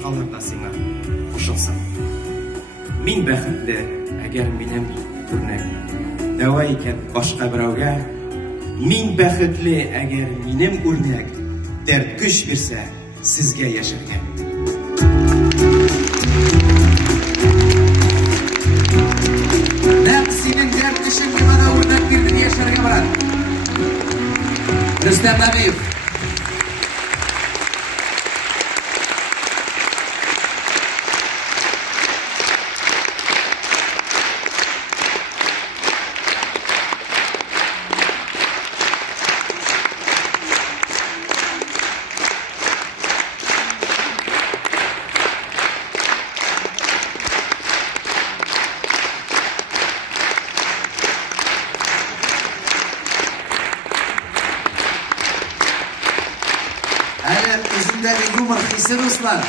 башкалар да сиңа кушылсын. Мин бәхетле, әгәр минем үрнәк дәва икән башка берәүгә. Мин бәхетле, әгәр минем үрнәк дәрт көч бирсә сезгә яшәргә. Нәкъ синең дәрт өчен генә үрнәк бирдем яшәргә брат. Рөстәм Нәбиев. Әле үзендәге юмор хисе, дуслар.